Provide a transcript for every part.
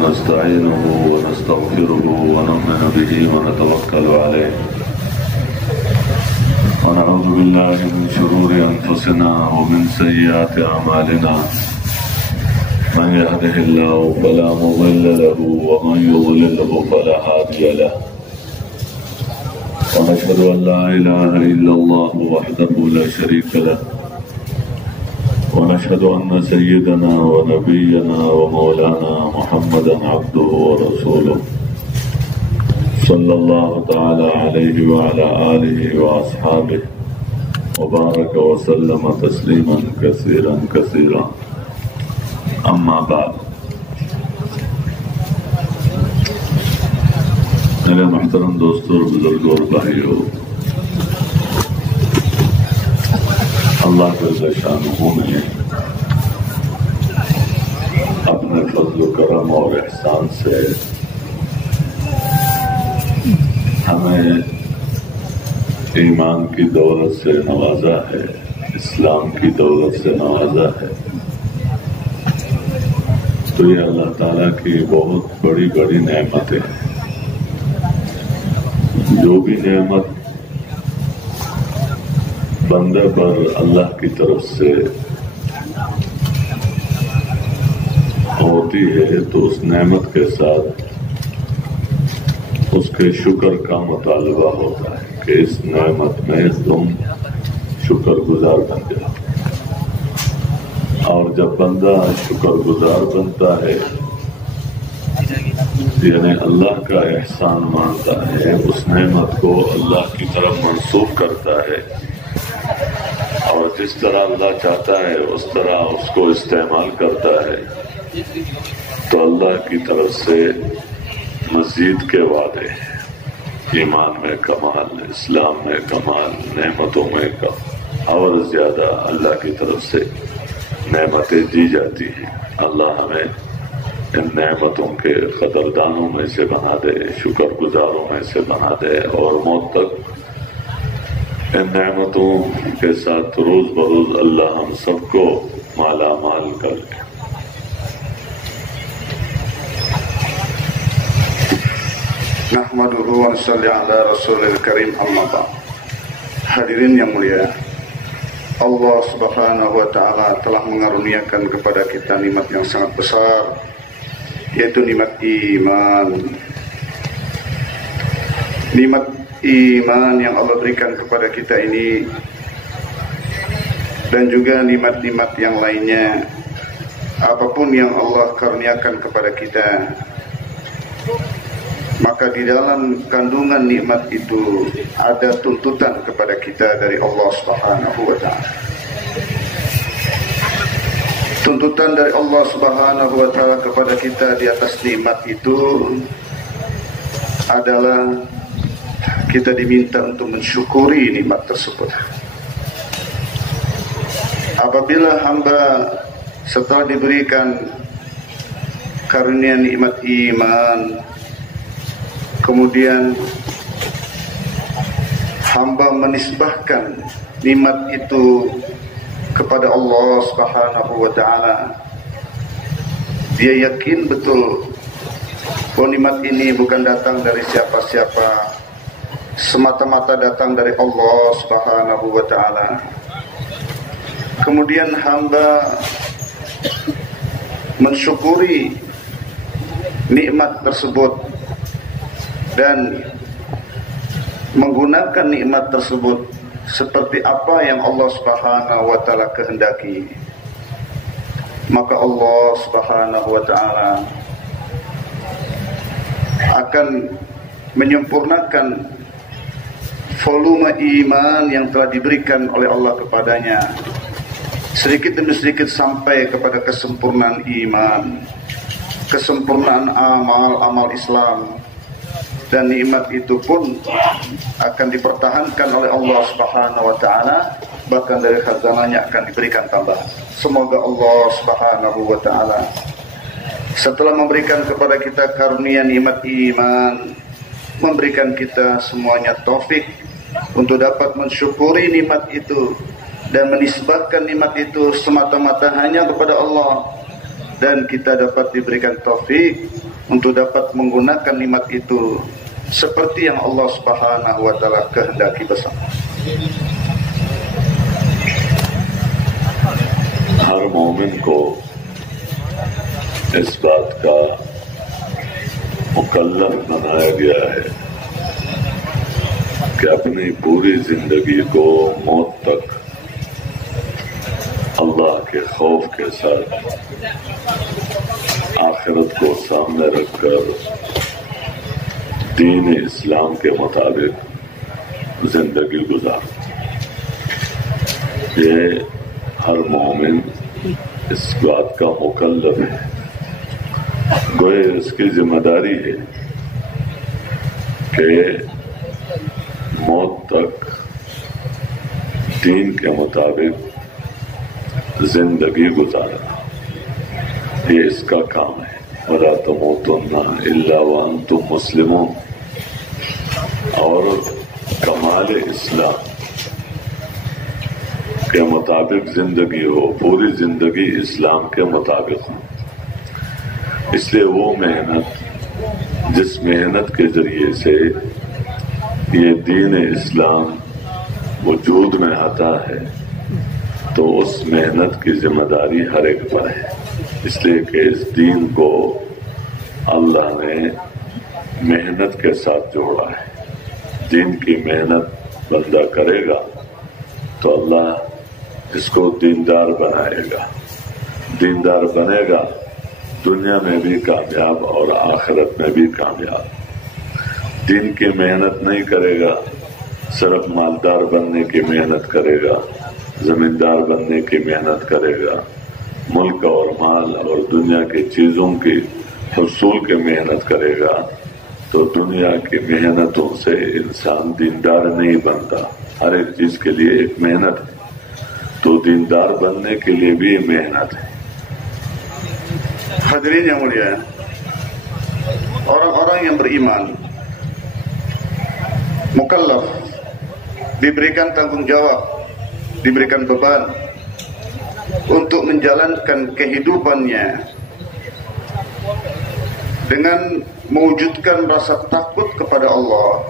ونستعينه ونستغفره ونؤمن به ونتوكل عليه ونعوذ بالله من شرور أنفسنا ومن سيئات أعمالنا من يهده الله فلا مضل له ومن يضلله فلا هادي له ونشهد أن لا إله إلا الله وحده لا شريك له ونشهد أن سيدنا ونبينا ومولانا محمدا عبده ورسوله صلى الله تعالى عليه وعلى آله وأصحابه وبارك وسلم تسليما كثيرا كثيرا أما بعد میرے محترم دوستوں اور بزرگوں اور بھائیوں، اللہ جل شانہ نے اپنے فضل و کرم اور احسان سے ہمیں ایمان کی دولت سے نوازا ہے، اسلام کی دولت سے نوازا ہے۔ تو یہ اللہ تعالیٰ کی بہت بڑی بڑی نعمتیں ہیں۔ جو بھی نعمت بندے پر اللہ کی طرف سے ہوتی ہے تو اس نعمت کے ساتھ اس کے شکر کا مطالبہ ہوتا ہے کہ اس نعمت میں تم شکر گزار بن جاؤ، اور جب بندہ شکر گزار بنتا ہے یعنی اللہ کا احسان مانتا ہے، اس نعمت کو اللہ کی طرف منسوب کرتا ہے اور جس طرح اللہ چاہتا ہے اس طرح اس کو استعمال کرتا ہے، تو اللہ کی طرف سے مزید کے وعدے ہیں۔ ایمان میں کمال، اسلام میں کمال، نعمتوں میں اور زیادہ اللہ کی طرف سے نعمتیں دی جاتی ہیں۔ اللہ ہمیں ان نعمتوں کے قدردانوں میں سے بنا دے، شکر گزاروں میں سے بنا دے، اور موت تک ان نعمتوں کے ساتھ روز بروز اللہ ہم سب کو مالا مال کر دے۔ Nahmaduhu wa nusalli ala rasulil karim, amma ba'd. Hadirin yang mulia, Allah subhanahu wa ta'ala telah mengaruniakan kepada kita nikmat yang sangat besar, yaitu nikmat iman. Nikmat iman yang Allah berikan kepada kita ini, dan juga nikmat-nikmat yang lainnya, apapun yang Allah karuniakan kepada kita, maka di dalam kandungan nikmat itu ada tuntutan kepada kita dari Allah Subhanahu wa ta'ala. Tuntutan dari Allah Subhanahu wa ta'ala kepada kita di atas nikmat itu adalah kita diminta untuk mensyukuri nikmat tersebut. Apabila hamba setelah diberikan karunia nikmat iman, kemudian hamba menisbahkan nikmat itu kepada Allah Subhanahu wa ta'ala, dia yakin betul bahwa nikmat ini bukan datang dari siapa-siapa, semata-mata datang dari Allah Subhanahu wa ta'ala. Kemudian hamba mensyukuri nikmat tersebut dan menggunakan nikmat tersebut seperti apa yang Allah Subhanahu wa ta'ala kehendaki, maka Allah Subhanahu wa ta'ala akan menyempurnakan volume iman yang telah diberikan oleh Allah kepadanya sedikit demi sedikit sampai kepada kesempurnaan iman, kesempurnaan amal Islam, dan nikmat itu pun akan dipertahankan oleh Allah Subhanahu wa ta'ala, bahkan dari khazanahnya akan diberikan tambahan. Semoga Allah Subhanahu wa ta'ala setelah memberikan kepada kita karunia nikmat iman, memberikan kita semuanya taufik untuk dapat mensyukuri nikmat itu dan menisbatkan nikmat itu semata-mata hanya kepada Allah, dan kita dapat diberikan taufik untuk dapat menggunakan nikmat itu seperti yang Allah Subhanahu wa taala kehendaki bersama. हर मोमिन को इस बात का मुकल्लफ बनाया गया है कि अपनी पूरी जिंदगी को मौत तक अल्लाह के खौफ के साथ आखिरत को सामने रखकर दीन इस्लाम के मुताबिक जिंदगी गुजार। ये हर मोमिन इस बात का मुकल्लफ है, गोए इसकी जिम्मेदारी है कि मौत तक दीन के मुताबिक जिंदगी गुजारना, ये इसका काम है। वला तमूतुन्ना इल्ला व अंतुम मुस्लिमून, और कमाल इस्लाम के मुताबिक जिंदगी हो, पूरी जिंदगी इस्लाम के मुताबिक हो। इसलिए वो मेहनत, जिस मेहनत के जरिए से ये दीन इस्लाम वजूद में आता है, तो उस मेहनत की जिम्मेदारी हर एक पर है। इसलिए कि इस दीन को अल्लाह ने मेहनत के साथ जोड़ा है। दीन की मेहनत बंदा करेगा तो अल्लाह इसको दीनदार बनाएगा। दीनदार बनेगा, दुनिया में भी कामयाब और आखिरत में भी कामयाब। दीन की मेहनत नहीं करेगा, सिर्फ मालदार बनने की मेहनत करेगा, जमींदार बनने की मेहनत करेगा, मुल्क और माल और दुनिया की चीजों की हुसूल की मेहनत करेगा, तो दुनिया की मेहनतों से इंसान दीनदार नहीं बनता। हर एक चीज के लिए एक मेहनत है, तो दीनदार बनने के लिए भी मेहनत है। Hadirin yang mulia, orang-orang yang beriman mukallaf, diberikan tanggung jawab, diberikan beban untuk menjalankan kehidupannya dengan mewujudkan rasa takut kepada Allah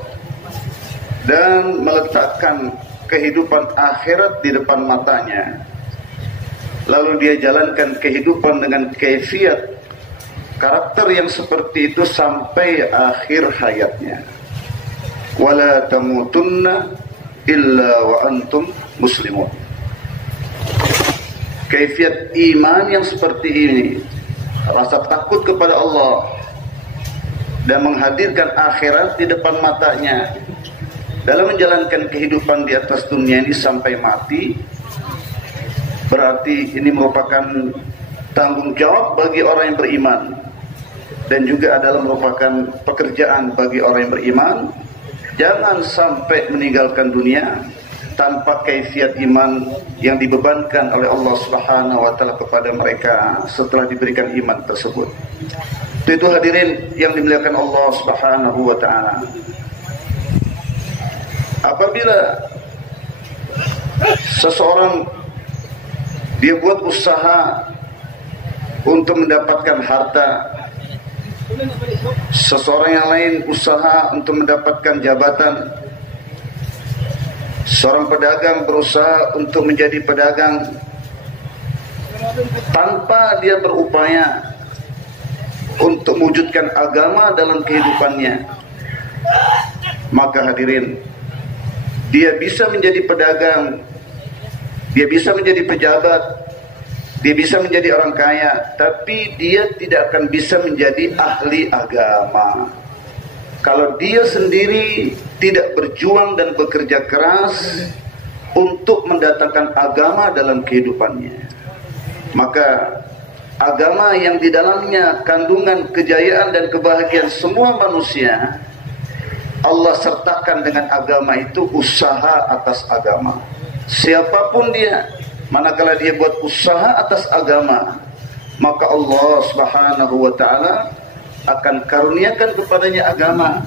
dan meletakkan kehidupan akhirat di depan matanya. Lalu dia jalankan kehidupan dengan kaifiat karakter yang seperti itu sampai akhir hayatnya. Wala tamutunna illa wa antum muslimun. Kaifiat iman yang seperti ini, rasa takut kepada Allah dan menghadirkan akhirat di depan matanya dalam menjalankan kehidupan di atas dunia ini sampai mati, berarti ini merupakan tanggung jawab bagi orang yang beriman dan juga adalah merupakan pekerjaan bagi orang yang beriman. Jangan sampai meninggalkan dunia tanpa kaifiat iman yang dibebankan oleh Allah Subhanahu wa taala kepada mereka setelah diberikan iman tersebut. Itu hadirin yang dimuliakan Allah Subhanahu wa taala. Apabila seseorang dia buat usaha untuk mendapatkan harta, seseorang yang lain usaha untuk mendapatkan jabatan, seorang pedagang berusaha untuk menjadi pedagang, tanpa dia berupaya untuk mewujudkan agama dalam kehidupannya, maka hadirin, dia bisa menjadi pedagang, dia bisa menjadi pejabat, dia bisa menjadi orang kaya, tapi dia tidak akan bisa menjadi ahli agama kalau dia sendiri tidak berjuang dan bekerja keras untuk mendatangkan agama dalam kehidupannya. Maka agama yang di dalamnya kandungan kejayaan dan kebahagiaan semua manusia, Allah sertakan dengan agama itu usaha atas agama. Siapapun dia, manakala dia buat usaha atas agama, maka Allah Subhanahu wa taala akan karuniakan kepadanya agama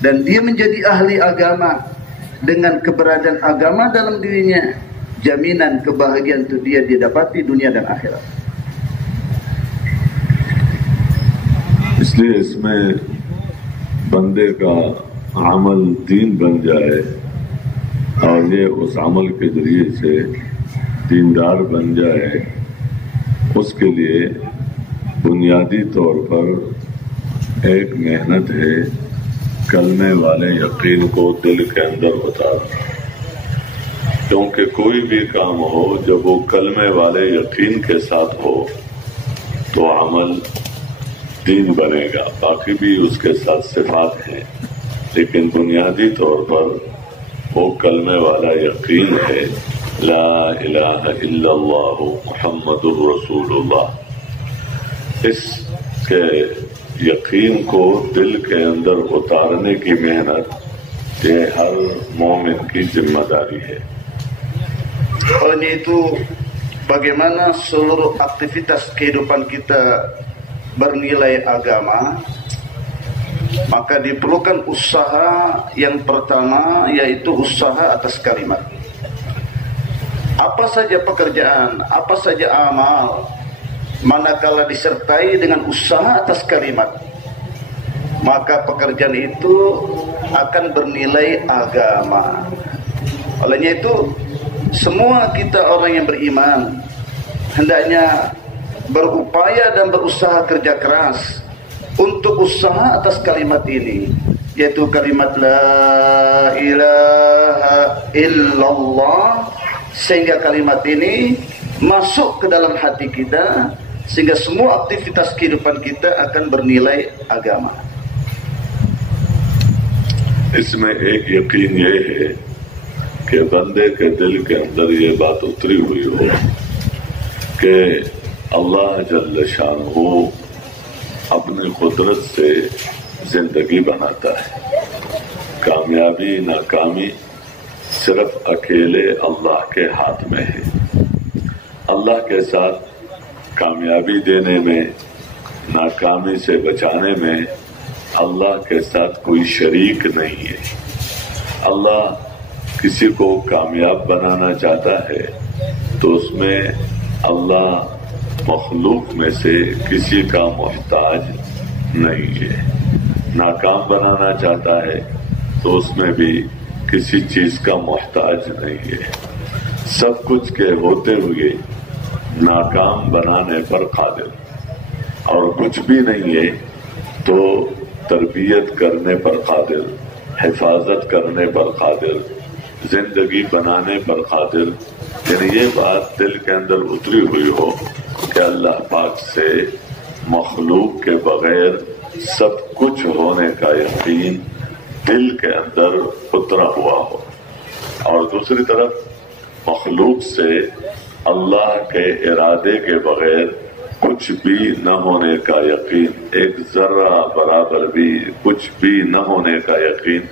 dan dia menjadi ahli agama. Dengan keberadaan agama dalam dirinya, jaminan kebahagiaan itu dia dapati dunia dan akhirat. इसलिए इसमें बंदे का अमल दीन बन जाए और ये उस अमल के जरिए से दीनदार बन जाए, उसके लिए बुनियादी तौर पर एक मेहनत है कलमे वाले यकीन को दिल के अंदर उतारना। क्योंकि कोई भी काम हो जब वो कलमे वाले यकीन के साथ हो तो अमल दीन बनेगा। बाकी भी उसके साथ सिफात हैं, लेकिन बुनियादी तौर पर वो कलमे वाला यकीन है, ला इलाहा इल्लल्लाह मुहम्मदुर रसूलुल्लाह। इसके यकीन को दिल के अंदर उतारने की मेहनत ये हर मोमिन की जिम्मेदारी है। Oleh itu, bagaimana seluruh aktivitas kehidupan kita bernilai agama, maka diperlukan usaha yang pertama, yaitu usaha atas kalimat. Apa saja pekerjaan, apa saja amal, manakala disertai dengan usaha atas kalimat, maka pekerjaan itu akan bernilai agama. Olehnya itu, semua kita orang yang beriman hendaknya berupaya dan berusaha kerja keras untuk usaha atas kalimat ini, yaitu kalimat la ilaha illallah, sehingga kalimat ini masuk ke dalam hati kita, sehingga semua aktivitas kehidupan kita akan bernilai agama. इसमें एक यकीन ये है कि बंदे के दिल के अंदर ये बात उतरी हुई हो कि अल्लाह जल्ल शानहू अपनी कुदरत से जिंदगी बनाता है। कामयाबी नाकामी सिर्फ अकेले अल्लाह के हाथ में है। अल्लाह के साथ कामयाबी देने में, नाकामी से बचाने में अल्लाह के साथ कोई शरीक नहीं है। अल्लाह किसी को कामयाब बनाना चाहता है तो उसमें अल्लाह मखलूक में से किसी का मोहताज नहीं है। नाकाम बनाना चाहता है तो उसमें भी किसी चीज का मोहताज नहीं है। सब कुछ के होते हुए नाकाम बनाने पर कादिर, और कुछ भी नहीं है तो तरबियत करने पर कादिर, हिफाजत करने पर कादिर, जिंदगी बनाने पर कादिर। यानी ये बात दिल के अंदर उतरी हुई हो कि अल्लाह पाक से मखलूक के बगैर सब कुछ होने का यकीन दिल के अंदर उतरा हुआ हो, और दूसरी तरफ मखलूक से अल्लाह के इरादे के बगैर कुछ भी न होने का यकीन, एक जर्रा बराबर भी कुछ भी न होने का यकीन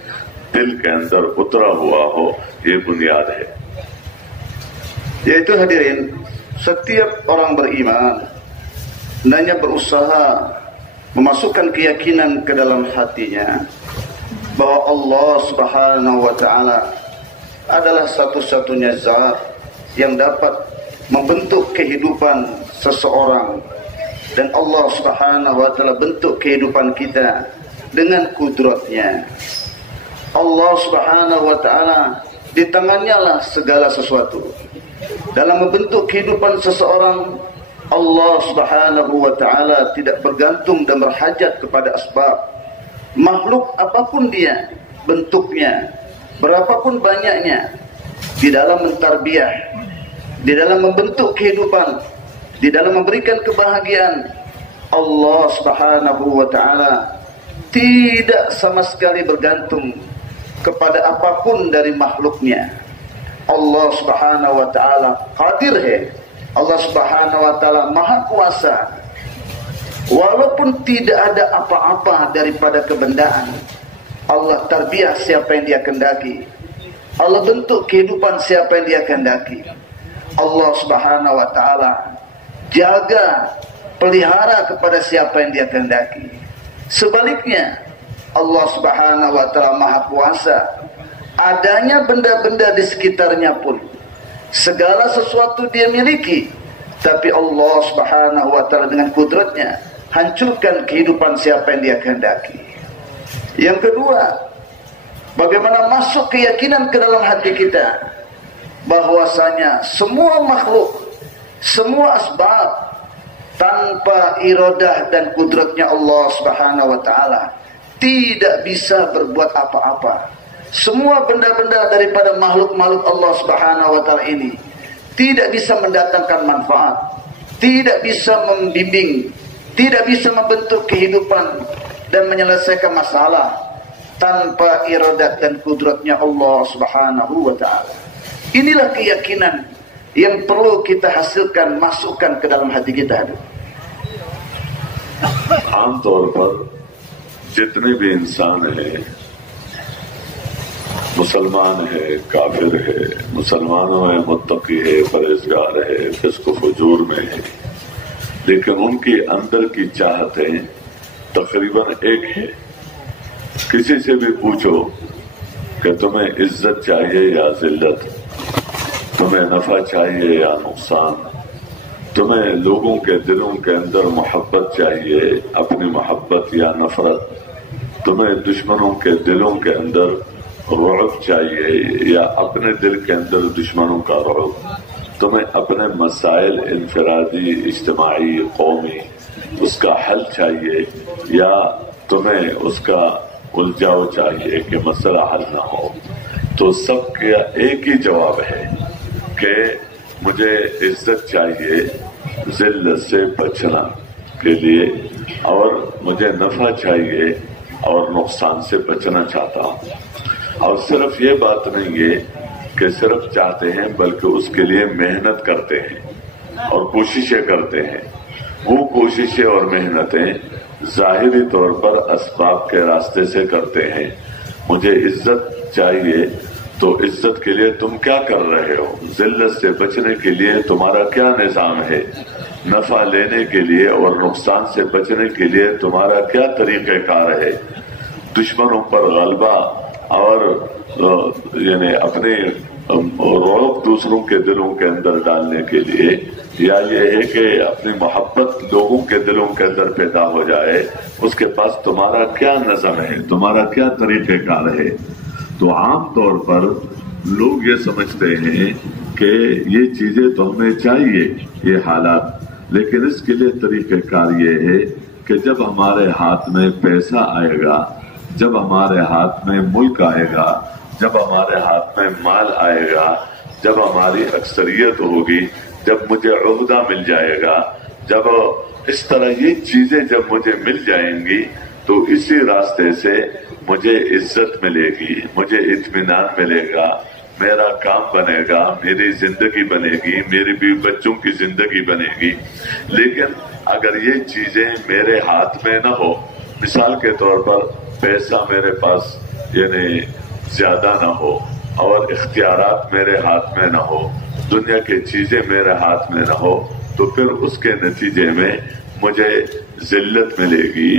दिल के अंदर उतरा हुआ हो, ये बुनियाद है। Yaitu hadirin, setiap orang beriman hendaknya berusaha memasukkan keyakinan ke dalam hatinya bahwa Allah Subhanahu wa taala adalah satu-satunya zat yang dapat membentuk kehidupan seseorang, dan Allah Subhanahu wa taala bentuk kehidupan kita dengan kudratnya. Allah Subhanahu wa taala, di tangannya lah segala sesuatu. Dalam membentuk kehidupan seseorang, Allah Subhanahu wa taala tidak bergantung dan berhajat kepada asbab. Makhluk apapun dia bentuknya, berapapun banyaknya, di dalam mentarbiyah, di dalam membentuk kehidupan, di dalam memberikan kebahagiaan, Allah Subhanahu wa taala tidak sama sekali bergantung kepada apapun dari makhluknya. Allah Subhanahu wa taala qadir hai. Allah Subhanahu wa taala maha kuasa. Walaupun tidak ada apa-apa daripada kebendaan, Allah tarbiyah siapa yang dia kehendaki. Allah bentuk kehidupan siapa yang dia kehendaki. Allah Subhanahu wa taala jaga, pelihara kepada siapa yang dia kehendaki. Sebaliknya, Allah Subhanahu wa taala maha kuasa. Adanya benda-benda di sekitarnya pun, segala sesuatu dia miliki, tapi Allah Subhanahu wa taala dengan kudratnya hancurkan kehidupan siapa yang dia kehendaki. Yang kedua, bagaimana masuk keyakinan ke dalam hati kita bahwasanya semua makhluk, semua asbab tanpa iradah dan kudratnya Allah Subhanahu wa taala tidak bisa berbuat apa-apa. Semua benda-benda daripada makhluk-makhluk Allah Subhanahu wa taala ini tidak bisa mendatangkan manfaat, tidak bisa membimbing, tidak bisa membentuk kehidupan dan menyelesaikan masalah tanpa iradat dan kudratnya Allah Subhanahu wa taala. Inilah keyakinan yang perlu kita hasilkan, masukkan ke dalam hati kita. आम तौर पर जितने भी इंसान हैं, मुसलमान है, काफिर है, मुसलमानों में मुत्तकी है, परहेजगार है, फिस्क फजूर में है, लेकिन उनके अंदर की चाहतें तकरीबन एक है। किसी से भी पूछो कि तुम्हें इज्जत चाहिए या जिल्लत, तुम्हें नफा चाहिए या नुकसान, तुम्हें लोगों के दिलों के अंदर मोहब्बत चाहिए, अपनी मोहब्बत या नफरत, तुम्हें दुश्मनों के दिलों के अंदर रुअब चाहिए या अपने दिल के अंदर दुश्मनों का रुअब, तुम्हें अपने मसाइल इनफरादी, इज्तिमाई, कौमी उसका हल चाहिए या तुम्हें उसका उलझाव चाहिए कि मसला हल ना हो, तो सबका एक ही जवाब है कि मुझे इज्जत चाहिए जिल्लत से बचना के लिए, और मुझे नफा चाहिए और नुकसान से बचना चाहता हूँ। और सिर्फ ये बात नहीं है कि सिर्फ चाहते हैं, बल्कि उसके लिए मेहनत करते हैं और कोशिशें करते हैं। वो कोशिशें और मेहनतें जाहिरी तौर पर असबाब के रास्ते से करते हैं। मुझे इज्जत चाहिए, तो इज्जत के लिए तुम क्या कर रहे हो? जिल्लत से बचने के लिए तुम्हारा क्या निजाम है? नफा लेने के लिए और नुकसान से बचने के लिए तुम्हारा क्या तरीक़ेकार है? दुश्मनों पर गलबा और यानी अपने रौब दूसरों के दिलों के अंदर डालने के लिए, या ये है कि अपनी मोहब्बत लोगों के दिलों के अंदर पैदा हो जाए, उसके पास तुम्हारा क्या नज़म है, तुम्हारा क्या तरीक़ेकार है? तो आम तौर पर लोग ये समझते हैं कि ये चीजें तो हमें चाहिए, ये हालात, लेकिन इसके लिए तरीक़ेकार ये है कि जब हमारे हाथ में पैसा आएगा, जब हमारे हाथ में मुल्क आएगा, जब हमारे हाथ में माल आएगा, जब हमारी अक्सरियत होगी, जब मुझे ओहदा मिल जाएगा, जब इस तरह ये चीजें जब मुझे मिल जाएंगी, तो इसी रास्ते से मुझे इज्जत मिलेगी, मुझे इत्मीनान मिलेगा, मेरा काम बनेगा, मेरी जिंदगी बनेगी, मेरे भी बच्चों की जिंदगी बनेगी। लेकिन अगर ये चीजें मेरे हाथ में न हो, मिसाल के तौर पर पैसा मेरे पास यानी ज्यादा न हो और इख्तियारात मेरे हाथ में न हो, दुनिया की चीजें मेरे हाथ में न हो, तो फिर उसके नतीजे में मुझे जिल्लत मिलेगी,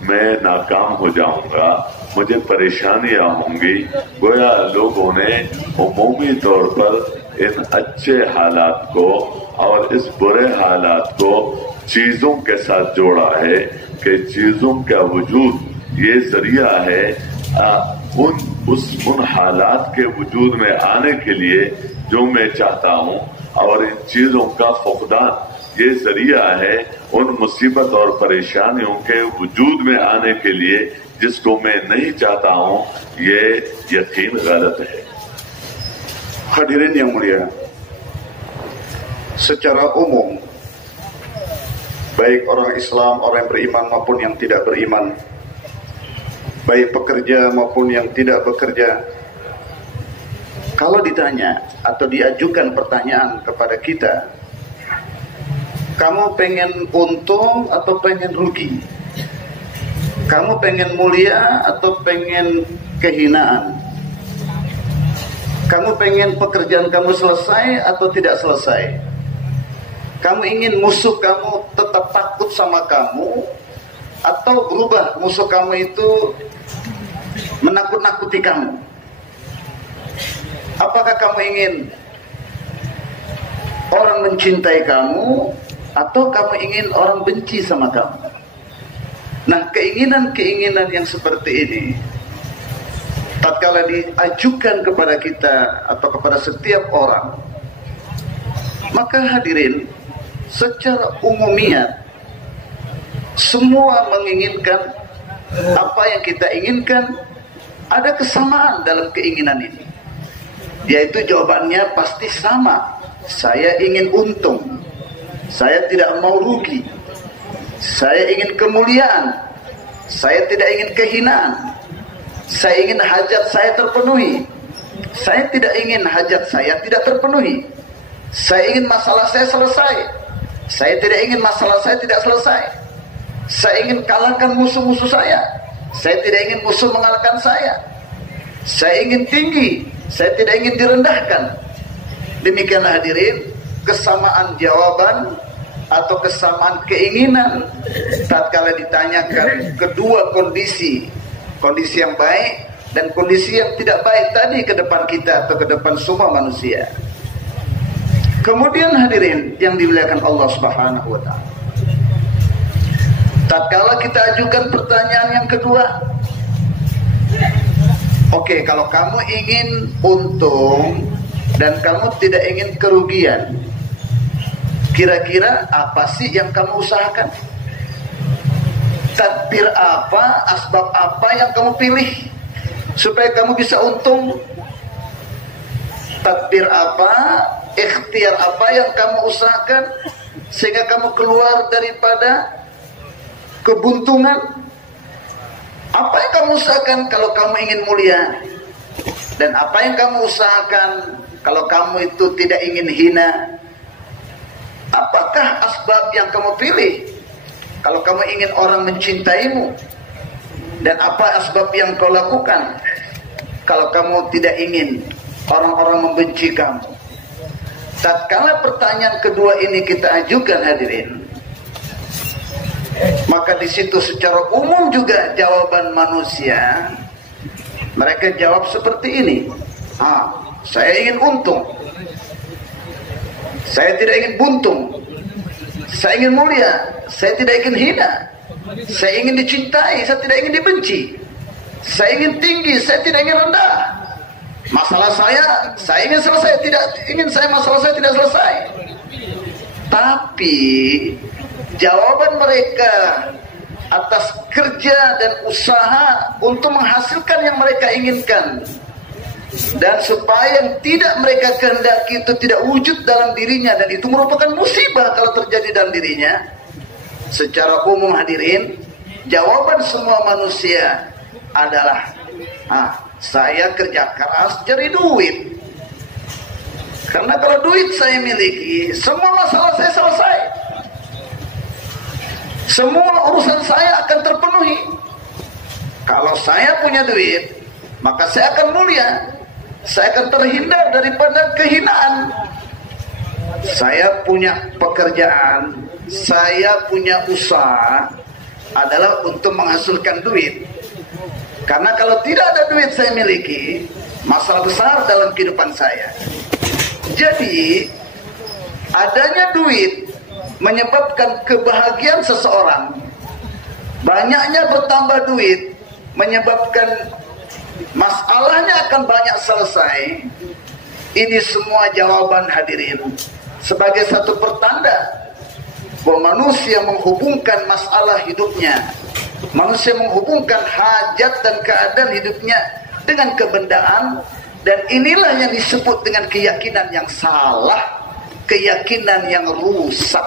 मैं नाकाम हो जाऊंगा, मुझे परेशानियां होंगी। गोया लोगों ने उमूमी तौर पर इन अच्छे हालात को और इस बुरे हालात को चीजों के साथ जोड़ा है कि चीजों का वजूद ये जरिया है उन हालात के वजूद में आने के लिए जो मैं चाहता हूँ, और इन चीजों का फुकदान ये जरिया है उन मुसीबत और परेशानियों के वजूद में आने के लिए जिसको मैं नहीं चाहता हूँ। ये यकीन गलत है। Hadirin yang mulia, secara umum baik orang Islam, orang yang beriman maupun yang tidak beriman, baik pekerja maupun yang tidak bekerja, kalau ditanya atau diajukan pertanyaan kepada kita, kamu pengen untung atau pengen rugi? Kamu pengen mulia atau pengen kehinaan? Kamu pengen pekerjaan kamu selesai atau tidak selesai? Kamu ingin musuh kamu tetap takut sama kamu, atau berubah musuh kamu itu menakut-nakuti kamu? Apakah kamu ingin orang mencintai kamu atau kamu ingin orang benci sama kamu? Nah, keinginan-keinginan yang seperti ini tatkala diajukan kepada kita atau kepada setiap orang, maka hadirin, secara umumiat semua menginginkan apa yang kita inginkan. Ada kesamaan dalam keinginan ini, yaitu jawabannya pasti sama. Saya ingin untung, saya tidak mau rugi, saya ingin kemuliaan, saya tidak ingin kehinaan, saya ingin hajat saya terpenuhi, saya tidak ingin hajat saya tidak terpenuhi, saya ingin masalah saya selesai, saya tidak ingin masalah saya tidak selesai, saya ingin kalahkan musuh-musuh saya tidak ingin musuh mengalahkan saya ingin tinggi, saya tidak ingin direndahkan. Demikianlah hadirin, kesamaan jawaban atau kesamaan keinginan tatkala ditanyakan kedua kondisi yang baik dan kondisi yang tidak baik tadi ke depan kita atau ke depan semua manusia. Kemudian hadirin yang dimuliakan Allah Subhanahu wa taala, tatkala kita ajukan pertanyaan yang kedua, oke, kalau kamu ingin untung dan kamu tidak ingin kerugian, kira-kira apa sih yang kamu usahakan? Tadbir apa, asbab apa yang kamu pilih supaya kamu bisa untung? Tadbir apa, ikhtiar apa yang kamu usahakan sehingga kamu keluar daripada kebuntungan? Apa yang kamu usahakan kalau kamu ingin mulia? Dan apa yang kamu usahakan kalau kamu itu tidak ingin hina? Apakah asbab yang kamu pilih kalau kamu ingin orang mencintaimu? Dan apa asbab yang kau lakukan kalau kamu tidak ingin orang-orang membenci kamu? Tatkala pertanyaan kedua ini kita ajukan hadirin, maka di situ secara umum juga jawaban manusia, mereka jawab seperti ini. Saya ingin untung, saya tidak ingin buntung, saya ingin mulia, saya tidak ingin hina, saya ingin dicintai, saya tidak ingin dibenci, saya ingin tinggi, saya tidak ingin rendah. Masalah saya ingin selesai, tidak ingin masalah saya tidak selesai. Tapi jawaban mereka atas kerja dan usaha untuk menghasilkan yang mereka inginkan, dan supaya yang tidak mereka kehendaki itu tidak wujud dalam dirinya, dan itu merupakan musibah kalau terjadi dalam dirinya. Secara umum hadirin, jawaban semua manusia adalah saya kerja keras cari duit, karena kalau duit saya miliki, semua masalah saya selesai, semua urusan saya akan terpenuhi. Kalau saya punya duit, maka saya akan mulia, saya akan terhindar daripada kehinaan. Saya punya pekerjaan, saya punya usaha adalah untuk menghasilkan duit. Karena kalau tidak ada duit saya miliki, masalah besar dalam kehidupan saya. Jadi adanya duit menyebabkan kebahagiaan seseorang, banyaknya bertambah duit menyebabkan masalahnya akan banyak selesai. Ini semua jawaban hadirin sebagai satu pertanda bahwa manusia menghubungkan masalah hidupnya, manusia menghubungkan hajat dan keadaan hidupnya dengan kebendaan. Dan inilah yang disebut dengan keyakinan yang salah, keyakinan yang rusak.